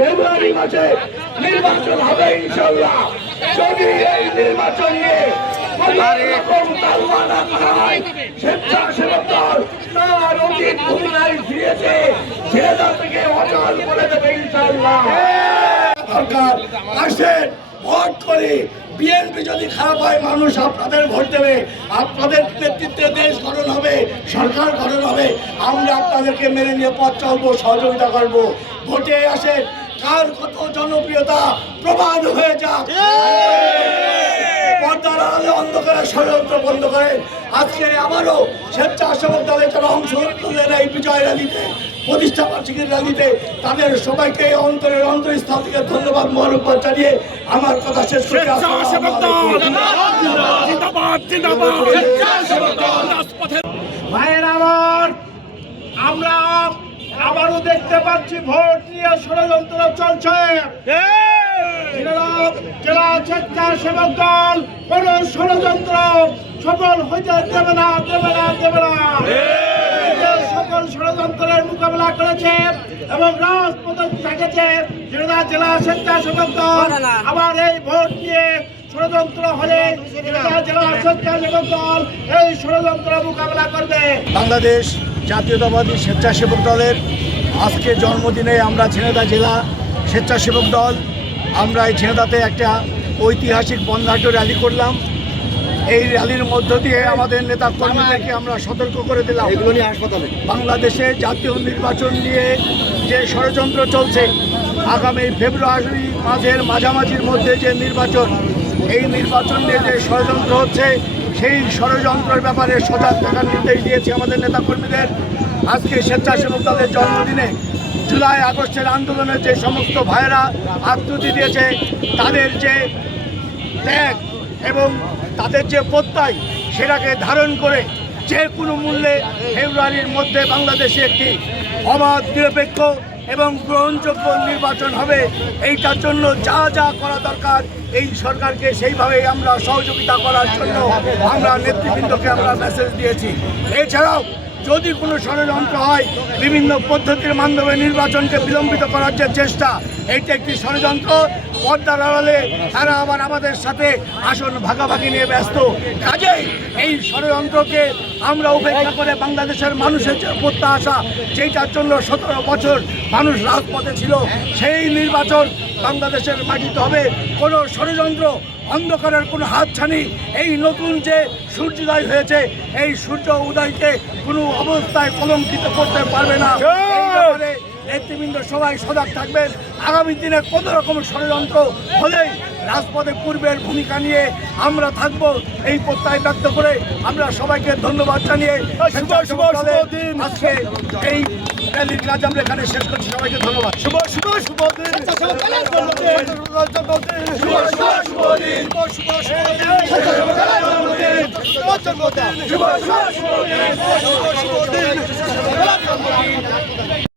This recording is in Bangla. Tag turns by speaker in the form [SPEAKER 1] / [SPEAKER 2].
[SPEAKER 1] ফেব্রুয়ারি মাসে নির্বাচন হবে ইনশাল্লাহ যদি এই নির্বাচন নিয়ে কোনো রকম তালবানা করা স্বেচ্ছাসেবক দল তার অতীত ভূমিকায় ফিরেছে ছেলেটা থেকে অচল করে দেবে ইনশাল্লাহ দরকার আসেন ভোট করি। বিএনপি যদি খারাপ হয় মানুষ আপনাদের ভোট দেবে। আপনাদের নেতৃত্বে দেশ গঠন হবে সরকার গঠন হবে। আমরা আপনাদেরকে মেনে নিয়ে পথ চলবো সহযোগিতা করব। ভোটে আসেন কার কত জনপ্রিয়তা প্রমাণ হয়ে যাক। পর্দার আড়ালে অন্ধকারের ষড়যন্ত্র বন্ধ করেন। আজকে আবারও স্বেচ্ছাসেবক দলে যারা অংশগ্রহণ করলেন এই বিজয় র্যালিতে প্রতিষ্ঠা বার্ষিকীর র্যালিতে তাদের সবাইকে অন্তরের অন্তরস্থল থেকে ধন্যবাদ মহরব্বত জানিয়ে আমার কথা শেষ করছি
[SPEAKER 2] স্বেচ্ছাসেবক দল জিন্দাবাদ জিন্দাবাদ স্বেচ্ছাসেবক দল রাজপথে
[SPEAKER 3] ভাইয়ের আমার আমরা আবারও দেখতে পাচ্ছি, ভোট নিয়ে ষড়যন্ত্র চলছে। জেলা স্বেচ্ছাসেবক দল, কোন ষড়যন্ত্র সফল হইতে দেবে না দেবে না দেবে না। সকল ষড়যন্ত্রের করেছে এবং জেলা স্বেচ্ছাসেবক দল, আবার এই ভোট ষড়যন্ত্র হলে দল এই ষড়যন্ত্র মোকাবেলা করবে।
[SPEAKER 1] বাংলাদেশ জাতীয়তাবাদী স্বেচ্ছাসেবক দলের আজকে জন্মদিনে আমরা ঝিনেদা জেলা স্বেচ্ছাসেবক দল আমরা এই ঝিনেদাতে একটা ঐতিহাসিক বন্ধাঢ্য র্যালি করলাম। এই র্যালির মধ্য দিয়ে আমাদের নেতা কর্মীদেরকে আমরা সতর্ক করে দিলাম। হাসপাতালে। বাংলাদেশে জাতীয় নির্বাচন নিয়ে যে ষড়যন্ত্র চলছে আগামী ফেব্রুয়ারি মাসের মাঝামাঝির মধ্যে যে নির্বাচন এই নির্বাচন নিয়ে যে ষড়যন্ত্র হচ্ছে সেই ষড়যন্ত্রের ব্যাপারে সজাগ থাকার নির্দেশ দিয়েছে আমাদের নেতাকর্মীদের আজকে স্বেচ্ছাসেবক দলের জন্মদিনে জুলাই, আগস্টের আন্দোলনের যে সমস্ত ভাইয়েরা আত্মতি দিয়েছে, তাদের যে ত্যাগ এবং তাদের যে প্রত্যয়, সেটাকে ধারণ করে যে কোনো মূল্যে ফেব্রুয়ারির মধ্যে বাংলাদেশে একটি অবাধ, নিরপেক্ষ এবং গ্রহণযোগ্য নির্বাচন হবে। এইটার জন্য যা যা করা দরকার, এই সরকারকে সেইভাবে আমরা সহযোগিতা করার জন্য আমরা নেতৃবৃন্দকে আমরা মেসেজ দিয়েছি। এছাড়াও যদি কোনো ষড়যন্ত্র হয়, বিভিন্ন পদ্ধতির মাধ্যমে নির্বাচনকে বিলম্বিত করার যে চেষ্টা, এইটা একটি ষড়যন্ত্র। পর্দার আড়ালে তারা আবার আমাদের সাথে আসন ভাগাভাগি নিয়ে ব্যস্ত। কাজেই এই ষড়যন্ত্রকে আমরা উপেক্ষা করে বাংলাদেশের মানুষের যে প্রত্যাশা, যেটার জন্য সতেরো বছর মানুষ রাজপথে ছিল, সেই নির্বাচন বাংলাদেশের মাটিতে হবে। কোনো ষড়যন্ত্র, অন্ধকারের কোনো হাতছানি, এই নতুন যে সূর্যোদয় হয়েছে এই সূর্য উদয়কে কোনো অবস্থায় কলঙ্কিত করতে পারবে না। নেতৃবৃন্দ সবাই সজাগ থাকবেন। আগামী দিনে কত রকম ষড়যন্ত্র হলেই রাজপথে পূর্বের ভূমিকা নিয়ে আমরা থাকব। এই প্রত্যয় ব্যক্ত করে আমরা সবাইকে ধন্যবাদ জানিয়ে শুভ শুভ দিন। আজকে এই র্যালির কাজ আমরা এখানে শেষ করছি। সবাইকে ধন্যবাদ। শুভ শুভ শুভ দিন। শুভ শুভ শুভ দিন। শুভ শুভ শুভ শুভ শুভ দিন